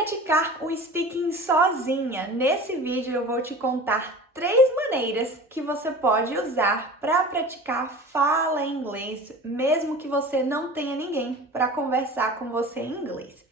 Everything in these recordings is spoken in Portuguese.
praticar o speaking sozinha, nesse vídeo eu vou te contar 3 maneiras que você pode usar para praticar fala em inglês, mesmo que você não tenha ninguém para conversar com você em inglês.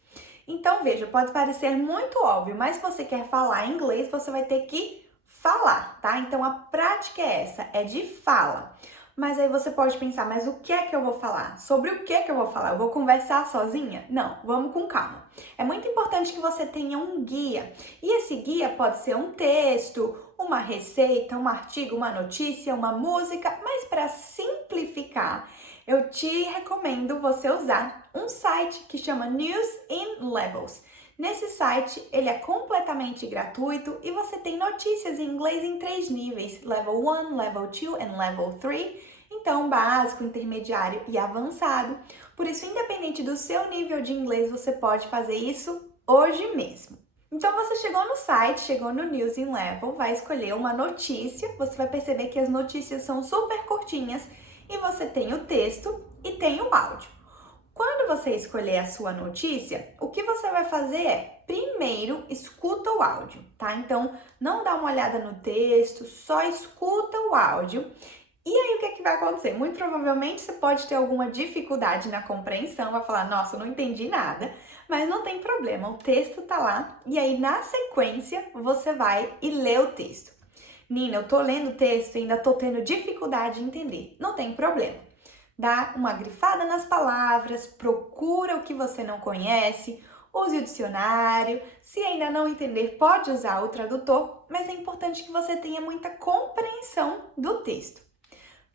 Então veja, pode parecer muito óbvio, mas se você quer falar inglês, você vai ter que falar, tá? Então a prática é essa, é de fala. Mas aí você pode pensar, mas o que é que eu vou falar? Sobre o que é que eu vou falar? Eu vou conversar sozinha? Não, vamos com calma. É muito importante que você tenha um guia. E esse guia pode ser um texto, uma receita, um artigo, uma notícia, uma música, mas para simplificar, eu te recomendo você usar um site que chama News in Levels. Nesse site, ele é completamente gratuito e você tem notícias em inglês em 3 níveis, Level 1, Level 2 e Level 3, então básico, intermediário e avançado. Por isso, independente do seu nível de inglês, você pode fazer isso hoje mesmo. Então você chegou no site, chegou no News in Level, vai escolher uma notícia, você vai perceber que as notícias são super curtinhas e você tem o texto e tem o áudio. Quando você escolher a sua notícia, o que você vai fazer é, primeiro, escuta o áudio, tá? Então, não dá uma olhada no texto, só escuta o áudio. E aí, o que é que vai acontecer? Muito provavelmente, você pode ter alguma dificuldade na compreensão, vai falar, nossa, eu não entendi nada, mas não tem problema, o texto tá lá. E aí, na sequência, você vai e lê o texto. Nina, eu tô lendo o texto e ainda tô tendo dificuldade de entender. Não tem problema. Dá uma grifada nas palavras, procura o que você não conhece, use o dicionário. Se ainda não entender, pode usar o tradutor, mas é importante que você tenha muita compreensão do texto.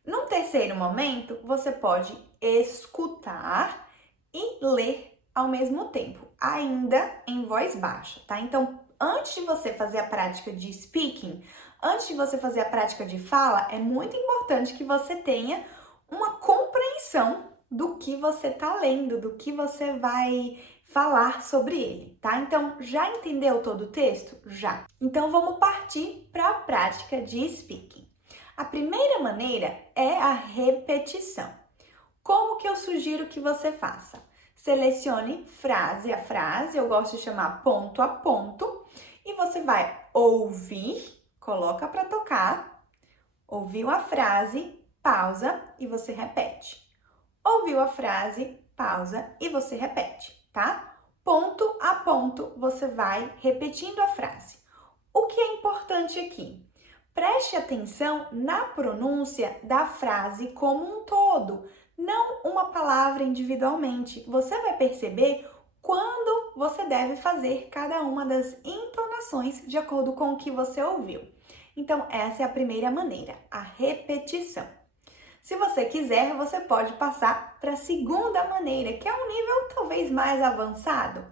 Num terceiro momento, você pode escutar e ler ao mesmo tempo, ainda em voz baixa, tá? Então, antes de você fazer a prática de speaking, antes de você fazer a prática de fala, é muito importante que você tenha uma compreensão do que você está lendo, do que você vai falar sobre ele, tá? Então, já entendeu todo o texto? Já. Então, vamos partir para a prática de speaking. A primeira maneira é a repetição. Como que eu sugiro que você faça? Selecione frase a frase, eu gosto de chamar ponto a ponto, e você vai ouvir, coloca para tocar, ouviu a frase, pausa e você repete. Ouviu a frase, pausa e você repete, tá? Ponto a ponto, você vai repetindo a frase. O que é importante aqui? Preste atenção na pronúncia da frase como um todo, não uma palavra individualmente. Você vai perceber quando você deve fazer cada uma das entonações de acordo com o que você ouviu. Então, essa é a primeira maneira, a repetição. Se você quiser, você pode passar para a segunda maneira, que é um nível talvez mais avançado.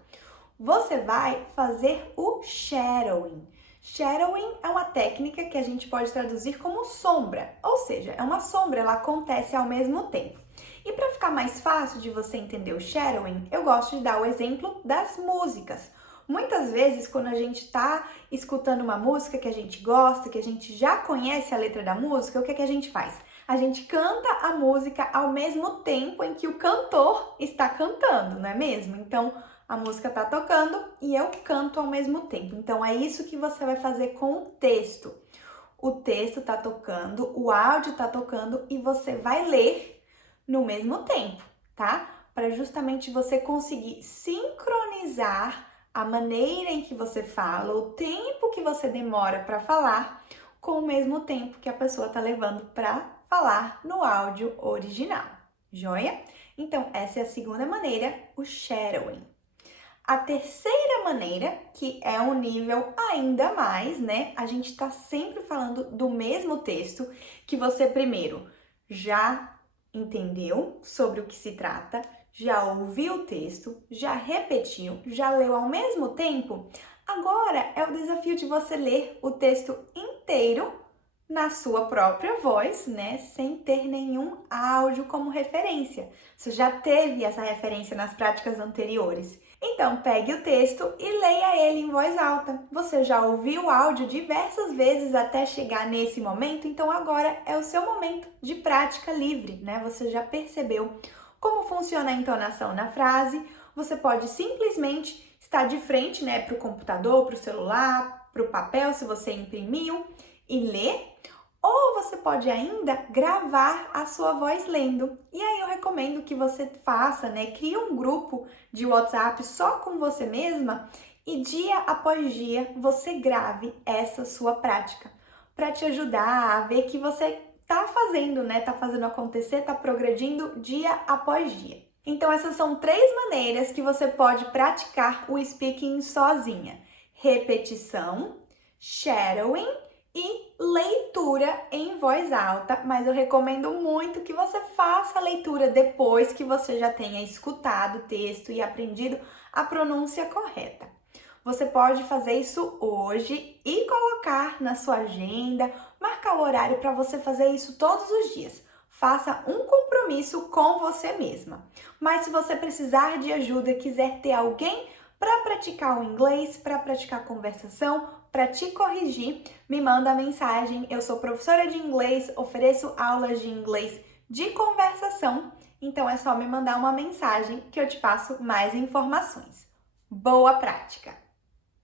Você vai fazer o shadowing. Shadowing é uma técnica que a gente pode traduzir como sombra, ou seja, é uma sombra, ela acontece ao mesmo tempo. E para ficar mais fácil de você entender o shadowing, eu gosto de dar o exemplo das músicas. Muitas vezes, quando a gente está escutando uma música que a gente gosta, que a gente já conhece a letra da música, o que é que a gente faz? A gente canta a música ao mesmo tempo em que o cantor está cantando, não é mesmo? Então, a música está tocando e eu canto ao mesmo tempo. Então, é isso que você vai fazer com o texto. O texto está tocando, o áudio está tocando e você vai ler no mesmo tempo, tá? Para justamente você conseguir sincronizar a maneira em que você fala, o tempo que você demora para falar, com o mesmo tempo que a pessoa está levando para falar no áudio original, joia? Então, essa é a segunda maneira, o shadowing. A terceira maneira, que é um nível ainda mais, né? A gente tá sempre falando do mesmo texto, que você primeiro já entendeu sobre o que se trata, já ouviu o texto, já repetiu, já leu ao mesmo tempo. Agora é o desafio de você ler o texto inteiro na sua própria voz, né, sem ter nenhum áudio como referência. Você já teve essa referência nas práticas anteriores. Então, pegue o texto e leia ele em voz alta. Você já ouviu o áudio diversas vezes até chegar nesse momento, então agora é o seu momento de prática livre, né? Você já percebeu como funciona a entonação na frase, você pode simplesmente estar de frente, né, para o computador, para o celular, para o papel, se você imprimiu, e ler. Ou você pode ainda gravar a sua voz lendo. E aí eu recomendo que você faça, né? Crie um grupo de WhatsApp só com você mesma e dia após dia você grave essa sua prática para te ajudar a ver que você tá fazendo, né? Tá fazendo acontecer, tá progredindo dia após dia. Então essas são 3 maneiras que você pode praticar o speaking sozinha: repetição, shadowing e leitura em voz alta, mas eu recomendo muito que você faça a leitura depois que você já tenha escutado o texto e aprendido a pronúncia correta. Você pode fazer isso hoje e colocar na sua agenda, marcar o horário para você fazer isso todos os dias. Faça um compromisso com você mesma. Mas se você precisar de ajuda, quiser ter alguém para praticar o inglês, para praticar conversação, para te corrigir, me manda mensagem. Eu sou professora de inglês, ofereço aulas de inglês de conversação, então é só me mandar uma mensagem que eu te passo mais informações. Boa prática!